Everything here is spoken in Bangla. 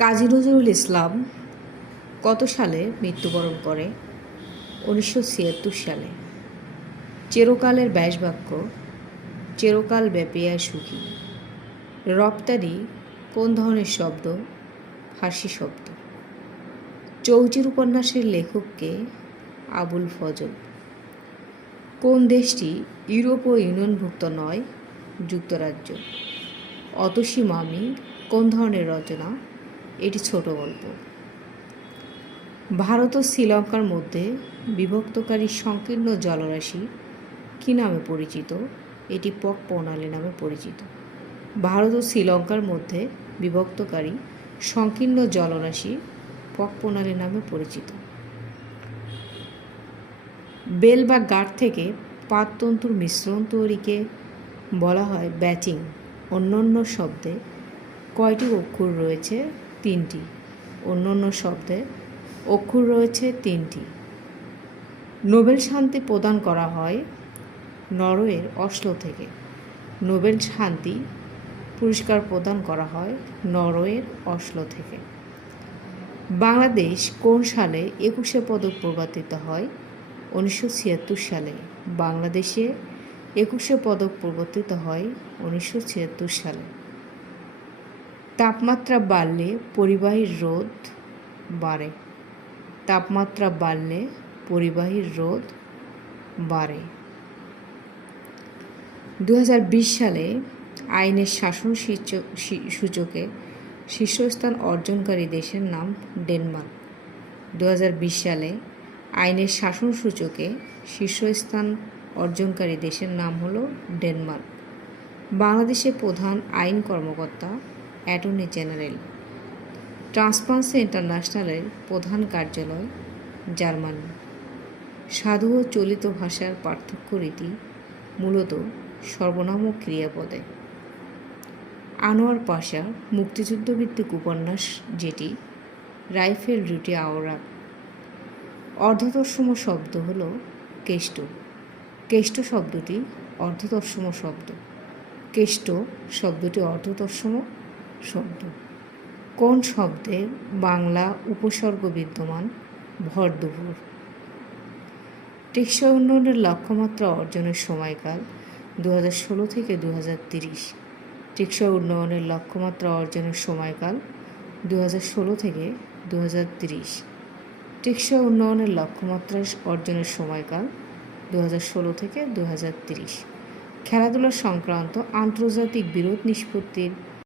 কাজী নজরুল ইসলাম কত সালে মৃত্যুবরণ করে? 1976 সালে। চিরকালের ব্যাসবাক্য চিরকাল ব্যাপিয়া সুখী। রপ্তানি কোন ধরনের শব্দ? ফার্সি শব্দ। চৌচির উপন্যাসের লেখককে? আবুল ফজল। কোন দেশটি ইউরোপীয় ইউনিয়নভুক্ত নয়? যুক্তরাজ্য। অতসী মামি কোন ধরনের রচনা? এটি ছোট গল্প। ভারত ও শ্রীলঙ্কার মধ্যে বিভক্তকারী সংকীর্ণ জলরাশি কী নামে পরিচিত? এটি পক প্রণালী নামে পরিচিত। ভারত ও শ্রীলঙ্কার মধ্যে বিভক্তকারী সংকীর্ণ জলরাশি পক প্রণালী নামে পরিচিত। বেল বা গাঠ থেকে পাততন্তুর মিশ্রণ তৈরিকে বলা হয় ব্যাচিং। অন্যান্য শব্দে কয়টি অক্ষর রয়েছে? 3টি। অন্যান্য শব্দে অক্ষর রয়েছে 3টি। নোবেল শান্তি প্রদান করা হয় নরওয়ের অসলো থেকে। নোবেল শান্তি পুরস্কার প্রদান করা হয় নরওয়ের অসলো থেকে। বাংলাদেশ কোন সালে 21শে পদক প্রবর্তিত হয়? 1976 সালে। বাংলাদেশে 21শে পদক প্রবর্তিত হয় 1976 সালে। তাপমাত্রা বাড়লে পরিবাহীর রোধ বাড়ে। তাপমাত্রা বাড়লে পরিবাহীর রোধ বাড়ে। 2020 সালে আইনের শাসন সূচকে শীর্ষস্থান অর্জনকারী দেশের নাম ডেনমার্ক। 2020 সালে আইনের শাসন সূচকে শীর্ষস্থান অর্জনকারী দেশের নাম হলো ডেনমার্ক। বাংলাদেশের প্রধান আইন কর্মকর্তা অ্যাটর্নি জেনারেল। ট্রান্সপারেন্সি ইন্টারন্যাশনালের প্রধান কার্যালয় জার্মানি। সাধু ও চলিত ভাষার পার্থক্য রীতি মূলত সর্বনাম ও ক্রিয়াপদে। আনোয়ার পাশা মুক্তিযুদ্ধভিত্তিক উপন্যাস যেটি রাইফেল রুটি আওরাক। অর্ধতৎসম শব্দ হল কেষ্ট। কেষ্ট শব্দটি অর্ধতৎসম শব্দ। কেষ্ট শব্দটি অর্ধতৎসম শব্দ। কোন শব্দে বাংলা উপসর্গ বিদ্যমান? ভর দুপুর। টেকসই উন্নয়নের লক্ষ্যমাত্রা অর্জনের সময়কাল 2016 থেকে 2030। টেকসই উন্নয়নের লক্ষ্যমাত্রা অর্জনের সময়কাল 2016 থেকে 2030। টেকসই উন্নয়নের লক্ষ্যমাত্রা অর্জনের সময়কাল 2016 থেকে 2030। খেলাধুলা সংক্রান্ত আন্তর্জাতিক বিরোধ নিষ্পত্তির